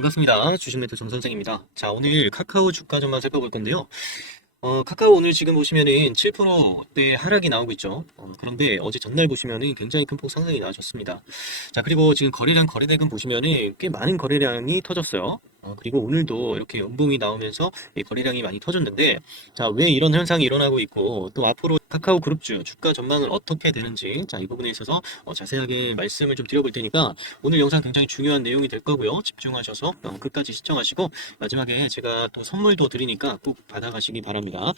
반갑습니다. 주식매트 정선생입니다. 자, 오늘 카카오 주가 전만 살펴볼 건데요. 어, 카카오 오늘 지금 보시면은 7%대 하락이 나오고 있죠. 어, 그런데 어제 전날 보시면은 굉장히 큰 폭 상승이 나와줬습니다. 자, 그리고 지금 거래량 거래대금 보시면은 꽤 많은 거래량이 터졌어요. 어, 그리고 오늘도 이렇게 연봉이 나오면서 이 거래량이 많이 터졌는데, 자, 왜 이런 현상이 일어나고 있고, 또 앞으로 카카오 그룹주 주가 전망은 어떻게 되는지, 자, 이 부분에 있어서 어, 자세하게 말씀을 좀 드려볼 테니까, 오늘 영상 굉장히 중요한 내용이 될 거고요. 집중하셔서 어, 끝까지 시청하시고, 마지막에 제가 또 선물도 드리니까 꼭 받아가시기 바랍니다.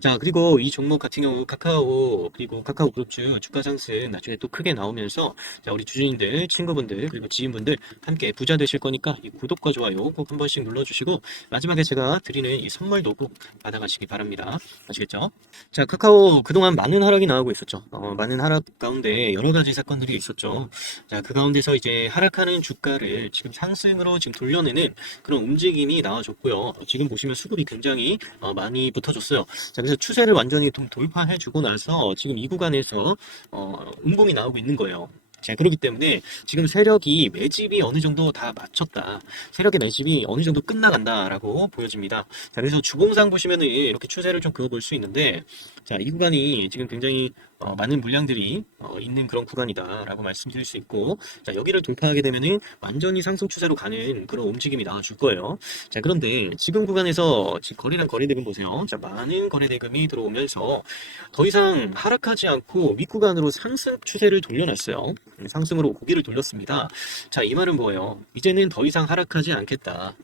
자, 그리고 이 종목 같은 경우 카카오, 그리고 카카오 그룹주 주가 상승 나중에 또 크게 나오면서, 자, 우리 주주님들, 친구분들, 그리고 지인분들 함께 부자 되실 거니까 이 구독과 좋아요 꼭한 번씩 눌러주시고, 마지막에 제가 드리는 이 선물도 꼭 받아가시기 바랍니다. 아시겠죠? 자, 카카오 그동안 많은 하락이 나오고 있었죠. 어, 많은 하락 가운데 여러 가지 사건들이 있었죠. 자, 그 가운데서 이제 하락하는 주가를 지금 상승으로 지금 돌려내는 그런 움직임이 나와줬고요. 지금 보시면 수급이 굉장히 어, 많이 붙어줬어요. 자, 그래서 추세를 완전히 좀 돌파해주고 나서 지금 이 구간에서 어, 음봉이 나오고 있는 거예요. 자, 그렇기 때문에 지금 세력이 매집이 어느 정도 다 맞췄다. 세력의 매집이 어느 정도 끝나간다라고 보여집니다. 자, 그래서 주봉상 보시면은 이렇게 추세를 좀 그어볼 수 있는데, 자, 이 구간이 지금 굉장히 어, 많은 물량들이 어, 있는 그런 구간이다라고 말씀드릴 수 있고, 자, 여기를 돌파하게 되면은 완전히 상승 추세로 가는 그런 움직임이 나와줄 거예요. 자, 그런데 지금 구간에서 지금 거래량 거래 대금 보세요. 자, 많은 거래 대금이 들어오면서 더 이상 하락하지 않고 윗구간으로 상승 추세를 돌려놨어요. 음, 상승으로 고개를 돌렸습니다. 자, 이 말은 뭐예요? 이제는 더 이상 하락하지 않겠다.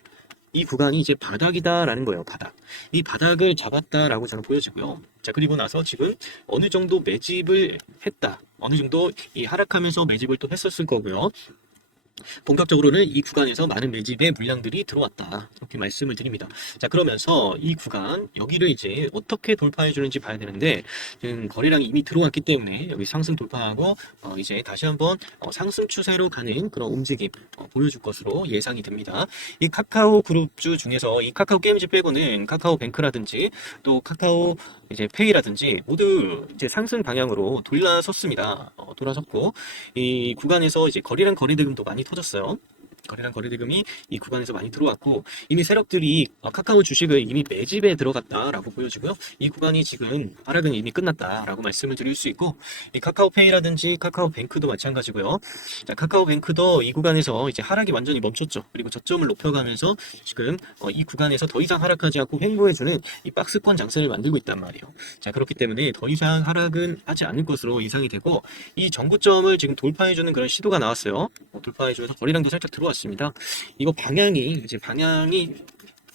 이 구간이 이제 바닥이다라는 거예요, 바닥. 이 바닥을 잡았다라고 저는 보여지고요. 자, 그리고 나서 지금 어느 정도 매집을 했다. 어느 정도 이 하락하면서 매집을 또 했었을 거고요. 본격적으로는 이 구간에서 많은 매집의 물량들이 들어왔다. 이렇게 말씀을 드립니다. 자, 그러면서 이 구간, 여기를 이제 어떻게 돌파해 주는지 봐야 되는데, 지금 거래량이 이미 들어왔기 때문에 여기 상승 돌파하고, 어, 이제 다시 한번 어, 상승 추세로 가는 그런 움직임 어, 보여줄 것으로 예상이 됩니다. 이 카카오 그룹주 중에서 이 카카오 게임즈 빼고는 카카오 뱅크라든지 또 카카오 이제 페이라든지 모두 이제 상승 방향으로 돌아섰습니다. 어, 돌아섰고 이 구간에서 이제 거래량 거래대금도 많이 터졌어요. 거래량 거래대금이 이 구간에서 많이 들어왔고 이미 세력들이 어, 카카오 주식을 이미 매집에 들어갔다라고 보여지고요. 이 구간이 지금 하락은 이미 끝났다라고 말씀을 드릴 수 있고 이 카카오페이라든지 카카오뱅크도 마찬가지고요. 자, 카카오뱅크도 이 구간에서 이제 하락이 완전히 멈췄죠. 그리고 저점을 높여가면서 지금 어, 이 구간에서 더 이상 하락하지 않고 횡보해주는 이 박스권 장세를 만들고 있단 말이에요. 자, 그렇기 때문에 더 이상 하락은 하지 않을 것으로 예상이 되고 이 전고점을 지금 돌파해주는 그런 시도가 나왔어요. 어, 돌파해줘서 거래량도 살짝 들어왔 습니다. 이거 방향이 이제 방향이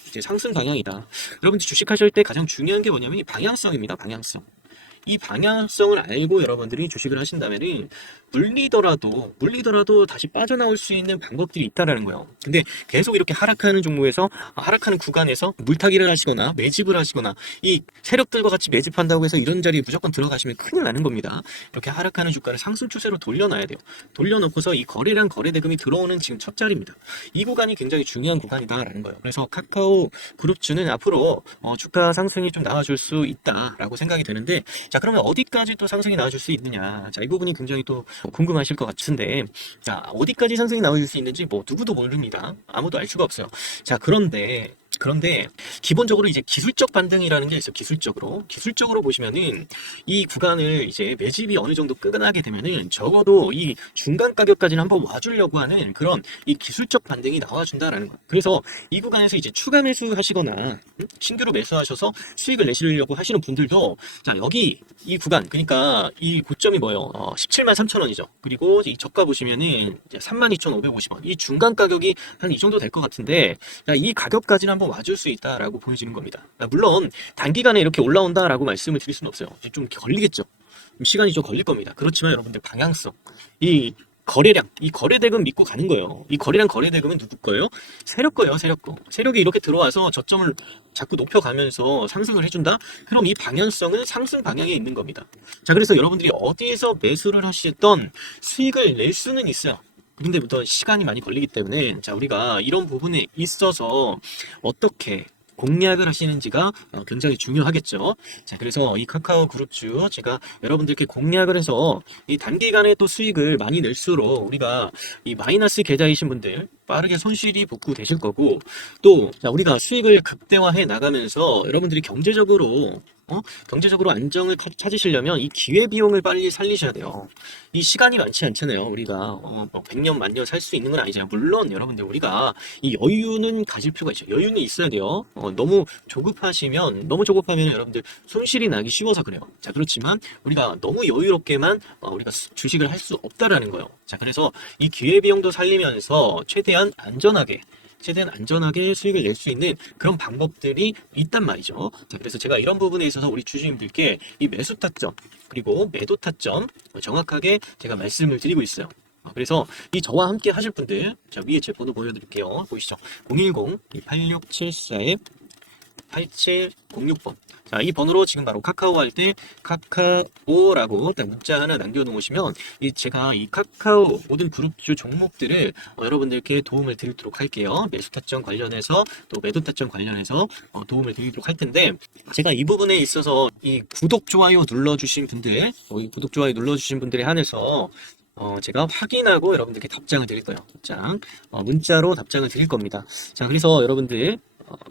이제 상승 방향이다. 여러분들 주식하실 때 가장 중요한 게 뭐냐면 이 방향성입니다. 방향성. 이 방향성을 알고 여러분들이 주식을 하신다면은 물리더라도 물리더라도 다시 빠져나올 수 있는 방법들이 있다라는 거예요. 근데 계속 이렇게 하락하는 종목에서 아, 하락하는 구간에서 물타기를 하시거나 매집을 하시거나 이 세력들과 같이 매집한다고 해서 이런 자리에 무조건 들어가시면 큰일 나는 겁니다. 이렇게 하락하는 주가를 상승 추세로 돌려놔야 돼요. 돌려놓고서 이 거래량 거래 대금이 들어오는 지금 첫 자리입니다. 이 구간이 굉장히 중요한 구간이다라는 거예요. 그래서 카카오 그룹주는 앞으로 어, 주가 상승이 좀 나와줄 수 있다라고 생각이 되는데 자 그러면 어디까지 또 상승이 나와줄 수 있느냐 자 이 부분이 굉장히 또 궁금하실 것 같은데 자 어디까지 상승이 나와줄 수 있는지 뭐 누구도 모릅니다. 아무도 알 수가 없어요. 자 그런데 그런데 기본적으로 이제 기술적 반등이라는 게 있어요. 기술적으로 기술적으로 보시면은 이 구간을 이제 매집이 어느 정도 끝나게 되면은 적어도 이 중간 가격까지는 한번 와주려고 하는 그런 이 기술적 반등이 나와준다라는 거예요. 그래서 이 구간에서 이제 추가 매수하시거나 음? 신규로 매수하셔서 수익을 내시려고 하시는 분들도 자 여기 이 구간 그러니까 이 고점이 뭐예요? 어, 17만 3천 원이죠. 그리고 이 저가 보시면은 32,550원 이 중간 가격이 한 이 정도 될 것 같은데 자, 이 가격까지는 한번 와줄 수 있다라고 보여지는 겁니다. 아, 물론 단기간에 이렇게 올라온다라고 말씀을 드릴 수는 없어요. 좀 걸리겠죠. 좀 시간이 좀 걸릴 겁니다. 그렇지만 여러분들 방향성, 이 거래량, 이 거래대금 믿고 가는 거예요. 이 거래량 거래대금은 누구 거예요? 세력 거예요, 세력 거. 세력이 이렇게 들어와서 저점을 자꾸 높여가면서 상승을 해준다? 그럼 이 방향성은 상승 방향에 있는 겁니다. 자, 그래서 여러분들이 어디에서 매수를 하시던 수익을 낼 수는 있어요. 그런데부터 시간이 많이 걸리기 때문에 자 우리가 이런 부분에 있어서 어떻게 공략을 하시는지가 어, 굉장히 중요하겠죠. 자, 그래서 이 카카오 그룹주 제가 여러분들께 공략을 해서 이 단기간에 또 수익을 많이 낼수록 우리가 이 마이너스 계좌이신 분들 빠르게 손실이 복구되실 거고 또 자, 우리가 수익을 극대화해 나가면서 여러분들이 경제적으로 어? 경제적으로 안정을 카- 찾으시려면 이 기회 비용을 빨리 살리셔야 돼요. 이 시간이 많지 않잖아요. 우리가 어, 뭐 100년 만년 살 수 있는 건 아니잖아요. 물론 여러분들 우리가 이 여유는 가질 필요가 있죠. 여유는 있어야 돼요. 어, 너무 조급하시면 너무 조급하면 여러분들 손실이 나기 쉬워서 그래요. 자 그렇지만 우리가 너무 여유롭게만 어, 우리가 수- 주식을 할 수 없다라는 거예요. 자 그래서 이 기회 비용도 살리면서 최대한 안전하게 최대한 안전하게 수익을 낼 수 있는 그런 방법들이 있단 말이죠. 자, 그래서 제가 이런 부분에 있어서 우리 주주님들께 이 매수 타점 그리고 매도 타점 정확하게 제가 말씀을 드리고 있어요. 어, 그래서 이 저와 함께 하실 분들 자 위에 제 번호 보여드릴게요. 보이시죠? 010-8674에 8706번. 자, 이 번호로 지금 바로 카카오 할 때 카카오라고 딱 문자 하나 남겨놓으시면 이 제가 이 카카오 모든 그룹주 종목들을 어, 여러분들께 도움을 드리도록 할게요. 매수 타점 관련해서 또 매도 타점 관련해서 어, 도움을 드리도록 할 텐데 제가 이 부분에 있어서 이 구독 좋아요 눌러주신 분들, 어, 이 구독 좋아요 눌러주신 분들에 한해서 어, 제가 확인하고 여러분들께 답장을 드릴 거예요. 답장. 어, 문자로 답장을 드릴 겁니다. 자, 그래서 여러분들, 어,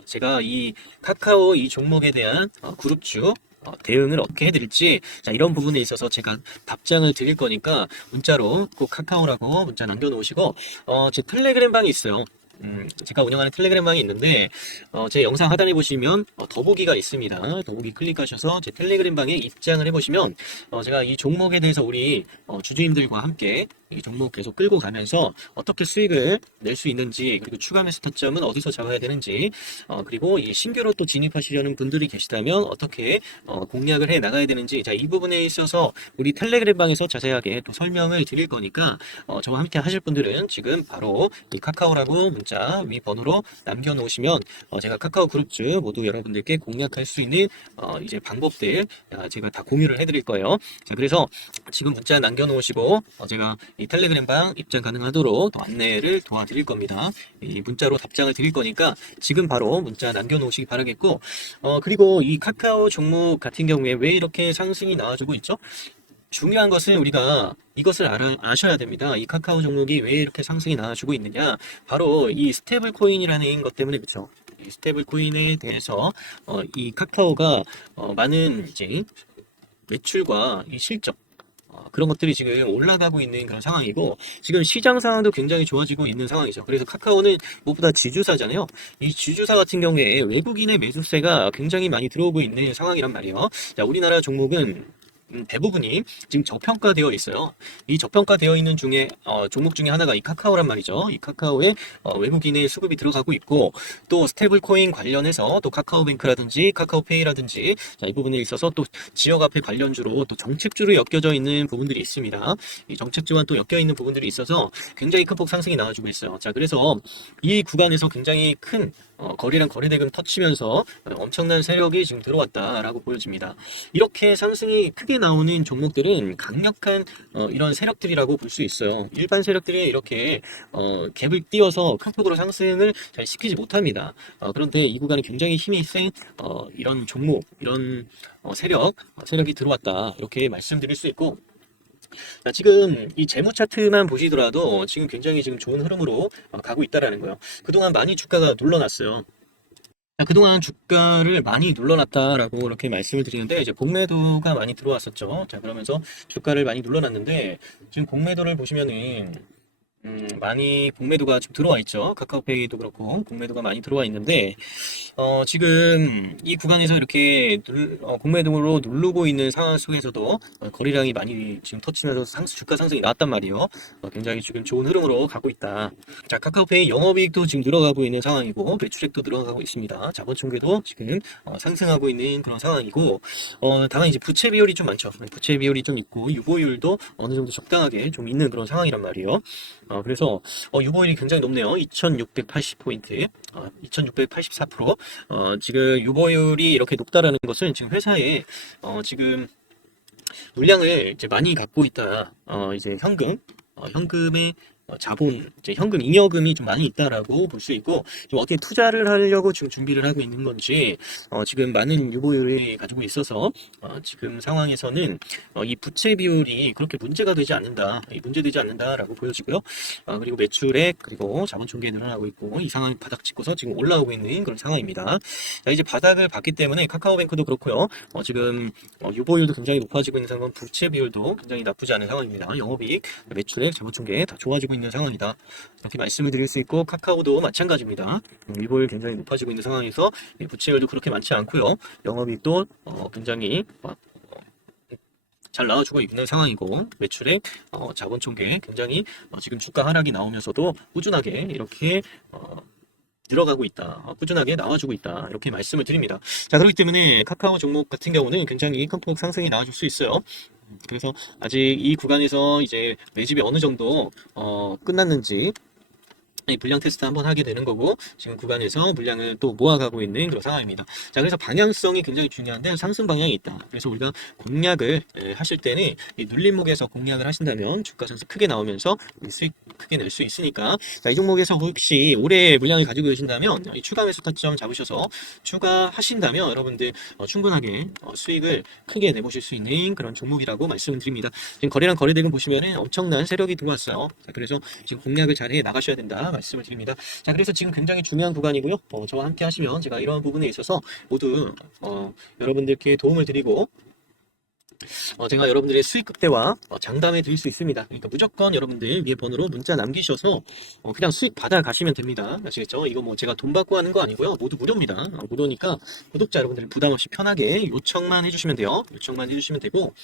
제가 이 카카오 이 종목에 대한 어, 그룹주 어, 대응을 어떻게 해드릴지, 자, 이런 부분에 있어서 제가 답장을 드릴 거니까 문자로 꼭 카카오라고 문자 남겨놓으시고, 어, 제 텔레그램 방이 있어요. 음, 제가 운영하는 텔레그램 방이 있는데, 어, 제 영상 하단에 보시면 어, 더보기가 있습니다. 더보기 클릭하셔서 제 텔레그램 방에 입장을 해보시면, 어, 제가 이 종목에 대해서 우리 어, 주주님들과 함께 이 종목 계속 끌고 가면서 어떻게 수익을 낼 수 있는지 그리고 추가 매수 타점은 어디서 잡아야 되는지 어, 그리고 이 신규로 또 진입하시려는 분들이 계시다면 어떻게 어, 공략을 해 나가야 되는지 자 이 부분에 있어서 우리 텔레그램 방에서 자세하게 또 설명을 드릴 거니까 어, 저와 함께 하실 분들은 지금 바로 이 카카오라고 문자 위 번호로 남겨놓으시면 어, 제가 카카오 그룹주 모두 여러분들께 공략할 수 있는 어, 이제 방법들 아, 제가 다 공유를 해드릴 거예요. 자 그래서 지금 문자 남겨놓으시고 어, 제가 이 텔레그램 방 입장 가능하도록 또 안내를 도와드릴 겁니다. 이 문자로 답장을 드릴 거니까 지금 바로 문자 남겨놓으시기 바라겠고 어 그리고 이 카카오 종목 같은 경우에 왜 이렇게 상승이 나와주고 있죠? 중요한 것은 우리가 이것을 알아, 아셔야 됩니다. 이 카카오 종목이 왜 이렇게 상승이 나와주고 있느냐? 바로 이 스테이블 코인이라는 것 때문에 그렇죠. 이 스테이블 코인에 대해서 어, 이 카카오가 어, 많은 이제 매출과 이 실적 어, 그런 것들이 지금 올라가고 있는 그런 상황이고 지금 시장 상황도 굉장히 좋아지고 있는 상황이죠. 그래서 카카오는 무엇보다 지주사잖아요. 이 지주사 같은 경우에 외국인의 매수세가 굉장히 많이 들어오고 있는 상황이란 말이에요. 자, 우리나라 종목은 음, 대부분이 지금 저평가되어 있어요. 이 저평가되어 있는 중에 어, 종목 중에 하나가 이 카카오란 말이죠. 이 카카오에 어, 외국인의 수급이 들어가고 있고 또 스테이블 코인 관련해서 또 카카오뱅크라든지 카카오페이라든지 자, 이 부분에 있어서 또 지역 화폐 관련주로 또 정책주로 엮여져 있는 부분들이 있습니다. 이 정책주와 또 엮여 있는 부분들이 있어서 굉장히 큰 폭 상승이 나와주고 있어요. 자, 그래서 이 구간에서 굉장히 큰 어, 거리랑 거래대금 터치면서 어, 엄청난 세력이 지금 들어왔다라고 보여집니다. 이렇게 상승이 크게 나오는 종목들은 강력한 어, 이런 세력들이라고 볼 수 있어요. 일반 세력들이 이렇게 어, 갭을 띄워서 큰 폭으로 상승을 잘 시키지 못합니다. 어, 그런데 이 구간에 굉장히 힘이 센 어, 이런 종목, 이런 어, 세력, 어, 세력이 들어왔다 이렇게 말씀드릴 수 있고 자, 지금 이 재무 차트만 보시더라도 지금 굉장히 지금 좋은 흐름으로 어, 가고 있다라는 거예요. 그동안 많이 주가가 눌러놨어요. 자, 그동안 주가를 많이 눌러놨다라고 이렇게 말씀을 드리는데 이제 공매도가 많이 들어왔었죠. 자, 그러면서 주가를 많이 눌러놨는데 지금 공매도를 보시면은 음, 많이 공매도가 지금 들어와 있죠. 카카오페이도 그렇고 공매도가 많이 들어와 있는데 어, 지금 이 구간에서 이렇게 눌, 어, 공매도로 누르고 있는 상황 속에서도 어, 거래량이 많이 지금 터치면서 상, 주가 상승이 나왔단 말이에요. 어, 굉장히 지금 좋은 흐름으로 가고 있다. 자, 카카오페이 영업이익도 지금 늘어가고 있는 상황이고 매출액도 늘어가고 있습니다. 자본 총계도 지금 어, 상승하고 있는 그런 상황이고 어, 다만 이제 부채 비율이 좀 많죠. 부채 비율이 좀 있고 유보율도 어느 정도 적당하게 좀 있는 그런 상황이란 말이에요. 어, 그래서 어, 유보율이 굉장히 높네요. 2,680포인트, 어, 2,684%. 어, 지금 유보율이 이렇게 높다라는 것은 지금 회사에 어, 지금 물량을 이제 많이 갖고 있다. 어, 이제 현금, 어, 현금의 어, 자본, 이제 현금, 잉여금이 좀 많이 있다라고 볼 수 있고, 좀 어떻게 투자를 하려고 지금 준비를 하고 있는 건지, 어, 지금 많은 유보율을 가지고 있어서, 어, 지금 상황에서는, 어, 이 부채 비율이 그렇게 문제가 되지 않는다, 이 문제되지 않는다라고 보여지고요. 어, 그리고 매출액, 그리고 자본 총계 늘어나고 있고, 이 상황이 바닥 찍고서 지금 올라오고 있는 그런 상황입니다. 자, 이제 바닥을 봤기 때문에 카카오뱅크도 그렇고요. 어, 지금, 어, 유보율도 굉장히 높아지고 있는 상황, 부채 비율도 굉장히 나쁘지 않은 상황입니다. 영업이익, 매출액, 자본 총계 다 좋아지고 있는 상황이다. 이렇게 말씀을 드릴 수 있고, 카카오도 마찬가지입니다. 음, 유보율 굉장히 높아지고 있는 상황에서 이 부채율도 그렇게 많지 않고요. 영업이익도 어, 굉장히 어, 잘 나와주고 있는 상황이고 매출액, 어, 자본 총계 굉장히 어, 지금 주가 하락이 나오면서도 꾸준하게 이렇게 어, 들어가고 있다. 어, 꾸준하게 나와주고 있다. 이렇게 말씀을 드립니다. 자, 그렇기 때문에 카카오 종목 같은 경우는 굉장히 큰 폭 상승이 나와줄 수 있어요. 음, 그래서 아직 이 구간에서 이제 매집이 어느 정도 어, 끝났는지 이 물량 테스트 한번 하게 되는 거고 지금 구간에서 물량을 또 모아가고 있는 그런 상황입니다. 자 그래서 방향성이 굉장히 중요한데 상승 방향이 있다. 그래서 우리가 공략을 에, 하실 때는 이 눌림목에서 공략을 하신다면 주가 상승 크게 나오면서 이 수익 크게 낼 수 있으니까 자 이 종목에서 혹시 올해 물량을 가지고 계신다면 이 추가 매수 타점 잡으셔서 추가하신다면 여러분들 어, 충분하게 어, 수익을 크게 내보실 수 있는 그런 종목이라고 말씀을 드립니다. 지금 거래량 거래대금 보시면은 엄청난 세력이 들어왔어요. 자, 그래서 지금 공략을 잘 해 나가셔야 된다 말씀을 드립니다. 자, 그래서 지금 굉장히 중요한 구간이고요. 어, 저와 함께 하시면 제가 이러한 부분에 있어서 모두 어, 여러분들께 도움을 드리고 어, 제가 여러분들의 수익 극대화 어, 장담해 드릴 수 있습니다. 그러니까 무조건 여러분들 위에 번호로 문자 남기셔서 어, 그냥 수익 받아 가시면 됩니다. 아시겠죠? 이거 뭐 제가 돈 받고 하는 거 아니고요. 모두 무료입니다. 어, 무료니까 구독자 여러분들 부담 없이 편하게 요청만 해주시면 돼요. 요청만 해주시면 되고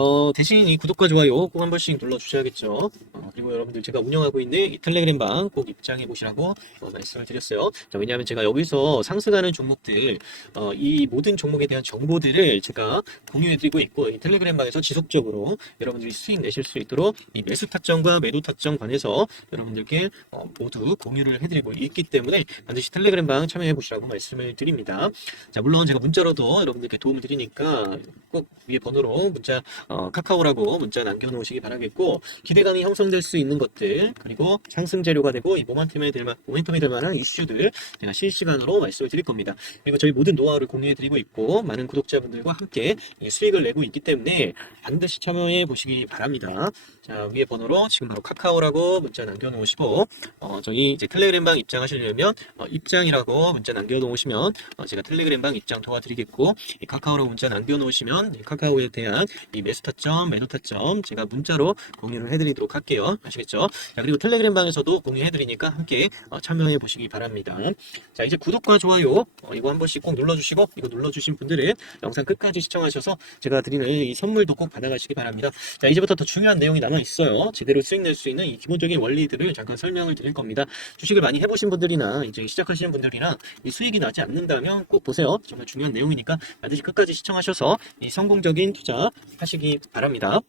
어, 대신 이 구독과 좋아요 꼭 한 번씩 눌러주셔야겠죠. 어, 그리고 여러분들 제가 운영하고 있는 이 텔레그램 방 꼭 입장해 보시라고 어, 말씀을 드렸어요. 자, 왜냐하면 제가 여기서 상승하는 종목들, 어, 이 모든 종목에 대한 정보들을 제가 공유해 드리고 있고, 이 텔레그램 방에서 지속적으로 여러분들이 수익 내실 수 있도록 이 매수 타점과 매도 타점 관해서 여러분들께 어, 모두 공유를 해드리고 있기 때문에 반드시 텔레그램 방 참여해 보시라고 말씀을 드립니다. 자, 물론 제가 문자로도 여러분들께 도움을 드리니까 꼭 위에 번호로 문자 어, 카카오라고 문자 남겨놓으시기 바라겠고 기대감이 형성될 수 있는 것들 그리고 상승 재료가 되고 이 모멘텀에 될 만, 모멘텀이 될 만한 이슈들 제가 실시간으로 말씀을 드릴 겁니다. 그리고 저희 모든 노하우를 공유해 드리고 있고 많은 구독자분들과 함께 이 수익을 내고 있기 때문에 반드시 참여해 보시기 바랍니다. 자 위에 번호로 지금 바로 카카오라고 문자 남겨놓으시고 어, 저희 이제 텔레그램방 입장하시려면 어, 입장이라고 문자 남겨놓으시면 어, 제가 텔레그램방 입장 도와드리겠고 이 카카오라고 문자 남겨놓으시면 이 카카오에 대한 이 매수 타점, 매도 타점 제가 문자로 공유를 해드리도록 할게요. 아시겠죠? 자, 그리고 텔레그램 방에서도 공유해드리니까 함께 어, 참여해 보시기 바랍니다. 자, 이제 구독과 좋아요 어, 이거 한 번씩 꼭 눌러주시고 이거 눌러주신 분들은 영상 끝까지 시청하셔서 제가 드리는 이 선물도 꼭 받아가시기 바랍니다. 자, 이제부터 더 중요한 내용이 남아 있어요. 제대로 수익 낼 수 있는 이 기본적인 원리들을 잠깐 설명을 드릴 겁니다. 주식을 많이 해보신 분들이나 이제 시작하시는 분들이나 이 수익이 나지 않는다면 꼭 보세요. 정말 중요한 내용이니까 반드시 끝까지 시청하셔서 이 성공적인 투자 하시기 바랍니다.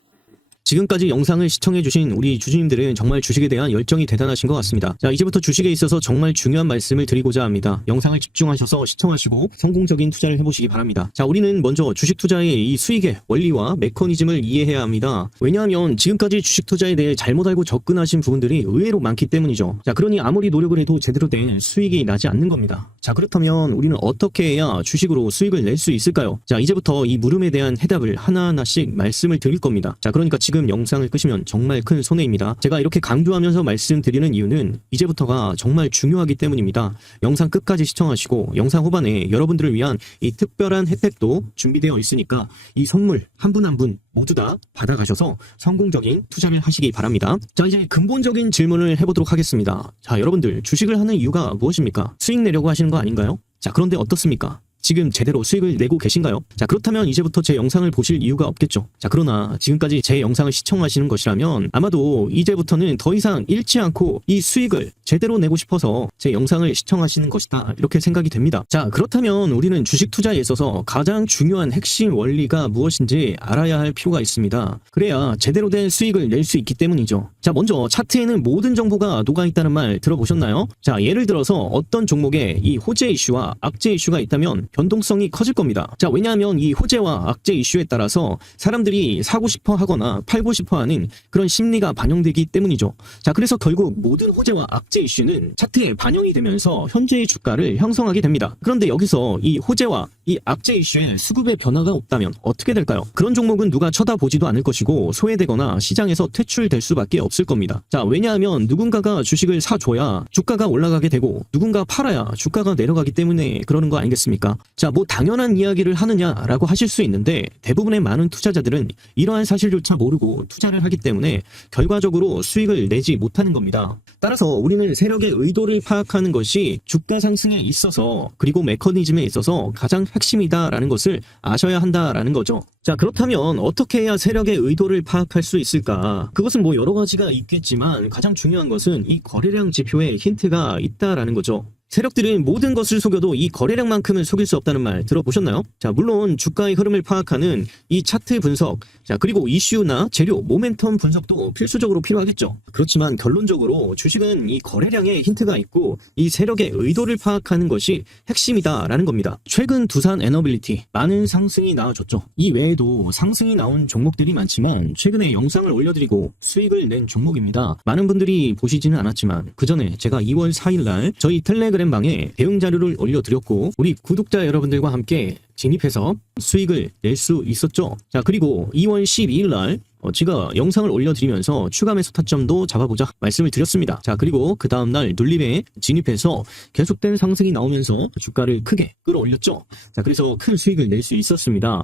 지금까지 영상을 시청해주신 우리 주주님들은 정말 주식에 대한 열정이 대단하신 것 같습니다. 자, 이제부터 주식에 있어서 정말 중요한 말씀을 드리고자 합니다. 영상을 집중하셔서 시청하시고 성공적인 투자를 해보시기 바랍니다. 자, 우리는 먼저 주식 투자의 이 수익의 원리와 메커니즘을 이해해야 합니다. 왜냐하면 지금까지 주식 투자에 대해 잘못 알고 접근하신 부분들이 의외로 많기 때문이죠. 자, 그러니 아무리 노력을 해도 제대로 된 수익이 나지 않는 겁니다. 자, 그렇다면 우리는 어떻게 해야 주식으로 수익을 낼 수 있을까요? 자, 이제부터 이 물음에 대한 해답을 하나하나씩 말씀을 드릴 겁니다. 자, 그러니까 지금 영상을 끄시면 정말 큰 손해입니다. 제가 이렇게 강조하면서 말씀드리는 이유는 이제부터가 정말 중요하기 때문입니다. 영상 끝까지 시청하시고 영상 후반에 여러분들을 위한 이 특별한 혜택도 준비되어 있으니까 이 선물 한 분 한분 모두 다 받아가셔서 성공적인 투자를 하시기 바랍니다. 자, 이제 근본적인 질문을 해보도록 하겠습니다. 자, 여러분들 주식을 하는 이유가 무엇입니까? 수익 내려고 하시는 거 아닌가요? 자, 그런데 어떻습니까? 지금 제대로 수익을 내고 계신가요? 자, 그렇다면 이제부터 제 영상을 보실 이유가 없겠죠. 자, 그러나 지금까지 제 영상을 시청하시는 것이라면 아마도 이제부터는 더 이상 잃지 않고 이 수익을 제대로 내고 싶어서 제 영상을 시청하시는 것이다. 이렇게 생각이 됩니다. 자, 그렇다면 우리는 주식 투자에 있어서 가장 중요한 핵심 원리가 무엇인지 알아야 할 필요가 있습니다. 그래야 제대로 된 수익을 낼 수 있기 때문이죠. 자, 먼저 차트에는 모든 정보가 녹아 있다는 말 들어보셨나요? 자, 예를 들어서 어떤 종목에 이 호재 이슈와 악재 이슈가 있다면 변동성이 커질 겁니다. 자, 왜냐하면 이 호재와 악재 이슈에 따라서 사람들이 사고 싶어 하거나 팔고 싶어 하는 그런 심리가 반영되기 때문이죠. 자, 그래서 결국 모든 호재와 악재 이슈는 차트에 반영이 되면서 현재의 주가를 형성하게 됩니다. 그런데 여기서 이 호재와 이 악재 이슈에 수급의 변화가 없다면 어떻게 될까요? 그런 종목은 누가 쳐다보지도 않을 것이고 소외되거나 시장에서 퇴출될 수밖에 없을 겁니다. 자, 왜냐하면 누군가가 주식을 사줘야 주가가 올라가게 되고 누군가 팔아야 주가가 내려가기 때문에 그러는 거 아니겠습니까? 자, 뭐 당연한 이야기를 하느냐라고 하실 수 있는데 대부분의 많은 투자자들은 이러한 사실조차 모르고 투자를 하기 때문에 결과적으로 수익을 내지 못하는 겁니다. 따라서 우리는 세력의 의도를 파악하는 것이 주가 상승에 있어서 그리고 메커니즘에 있어서 가장 핵심이다라는 것을 아셔야 한다라는 거죠. 자, 그렇다면 어떻게 해야 세력의 의도를 파악할 수 있을까? 그것은 뭐 여러 가지가 있겠지만 가장 중요한 것은 이 거래량 지표에 힌트가 있다라는 거죠. 세력들은 모든 것을 속여도 이 거래량만큼은 속일 수 없다는 말 들어보셨나요? 자, 물론 주가의 흐름을 파악하는 이 차트 분석, 자, 그리고 이슈나 재료, 모멘텀 분석도 필수적으로 필요하겠죠. 그렇지만 결론적으로 주식은 이 거래량에 힌트가 있고 이 세력의 의도를 파악하는 것이 핵심이다라는 겁니다. 최근 두산 에너빌리티 많은 상승이 나와줬죠. 이 외에도 상승이 나온 종목들이 많지만 최근에 영상을 올려드리고 수익을 낸 종목입니다. 많은 분들이 보시지는 않았지만 그 전에 제가 2월 4일 날 저희 텔레그 램 방에 대응 자료를 올려드렸고 우리 구독자 여러분들과 함께 진입해서 수익을 낼 수 있었죠. 자 그리고 2월 12일 날 어, 제가 영상을 올려드리면서 추가 매수 타점도 잡아보자 말씀을 드렸습니다. 자 그리고 그 다음날 눌림에 진입해서 계속된 상승이 나오면서 주가를 크게 끌어올렸죠. 자 그래서 큰 수익을 낼 수 있었습니다.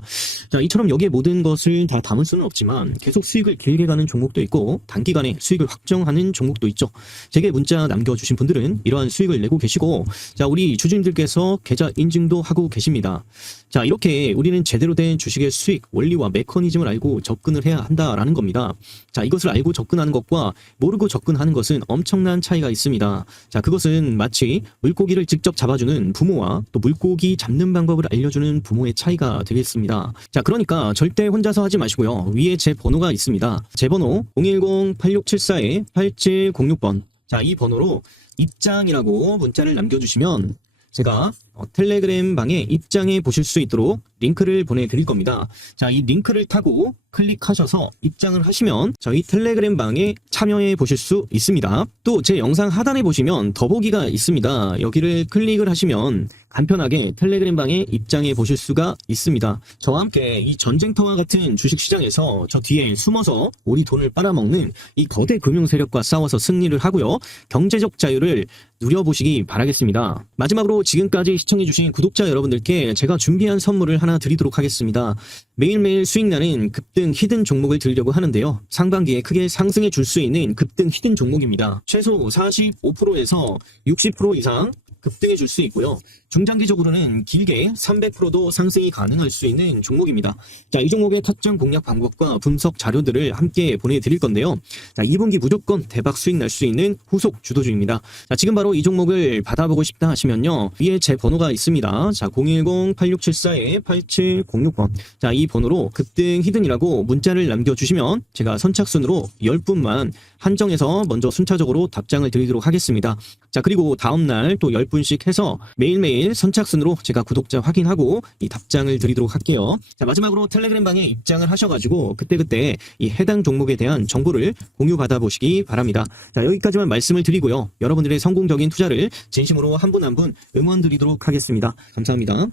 자 이처럼 여기에 모든 것을 다 담을 수는 없지만 계속 수익을 길게 가는 종목도 있고 단기간에 수익을 확정하는 종목도 있죠. 제게 문자 남겨주신 분들은 이러한 수익을 내고 계시고 자 우리 주주님들께서 계좌 인증도 하고 계십니다. 자, 이렇게 우리는 제대로 된 주식의 수익, 원리와 메커니즘을 알고 접근을 해야 한다 라는 겁니다. 자, 이것을 알고 접근하는 것과 모르고 접근하는 것은 엄청난 차이가 있습니다. 자, 그것은 마치 물고기를 직접 잡아주는 부모와 또 물고기 잡는 방법을 알려주는 부모의 차이가 되겠습니다. 자, 그러니까 절대 혼자서 하지 마시고요. 위에 제 번호가 있습니다. 제 번호 010-8674-8706번. 자, 이 번호로 입장이라고 문자를 남겨주시면 제가 어, 텔레그램 방에 입장해 보실 수 있도록 링크를 보내드릴 겁니다. 자, 이 링크를 타고 클릭하셔서 입장을 하시면 저희 텔레그램 방에 참여해 보실 수 있습니다. 또 제 영상 하단에 보시면 더보기가 있습니다. 여기를 클릭을 하시면 간편하게 텔레그램 방에 입장해 보실 수가 있습니다. 저와 함께 이 전쟁터와 같은 주식시장에서 저 뒤에 숨어서 우리 돈을 빨아먹는 이 거대 금융 세력과 싸워서 승리를 하고요. 경제적 자유를 누려보시기 바라겠습니다. 마지막으로 지금까지 시청해주신 구독자 여러분들께 제가 준비한 선물을 하나 드리도록 하겠습니다. 매일매일 수익 나는 급등 히든 종목을 드리려고 하는데요. 상반기에 크게 상승해 줄 수 있는 급등 히든 종목입니다. 최소 45%에서 60% 이상 급등해 줄 수 있고요. 중장기적으로는 길게 300%도 상승이 가능할 수 있는 종목입니다. 자, 이 종목의 타점 공략 방법과 분석 자료들을 함께 보내드릴 건데요. 자, 2분기 무조건 대박 수익 날 수 있는 후속 주도주입니다. 자, 지금 바로 이 종목을 받아보고 싶다 하시면요. 위에 제 번호가 있습니다. 자, 010-8674-8706번. 자, 이 번호로 급등 히든이라고 문자를 남겨주시면 제가 선착순으로 10분만 한정해서 먼저 순차적으로 답장을 드리도록 하겠습니다. 자, 그리고 다음날 또 10분씩 해서 매일매일 선착순으로 제가 구독자 확인하고 이 답장을 드리도록 할게요. 자, 마지막으로 텔레그램 방에 입장을 하셔가지고 그때그때 이 해당 종목에 대한 정보를 공유 받아 보시기 바랍니다. 자, 여기까지만 말씀을 드리고요. 여러분들의 성공적인 투자를 진심으로 한 분 한분 응원 드리도록 하겠습니다. 감사합니다.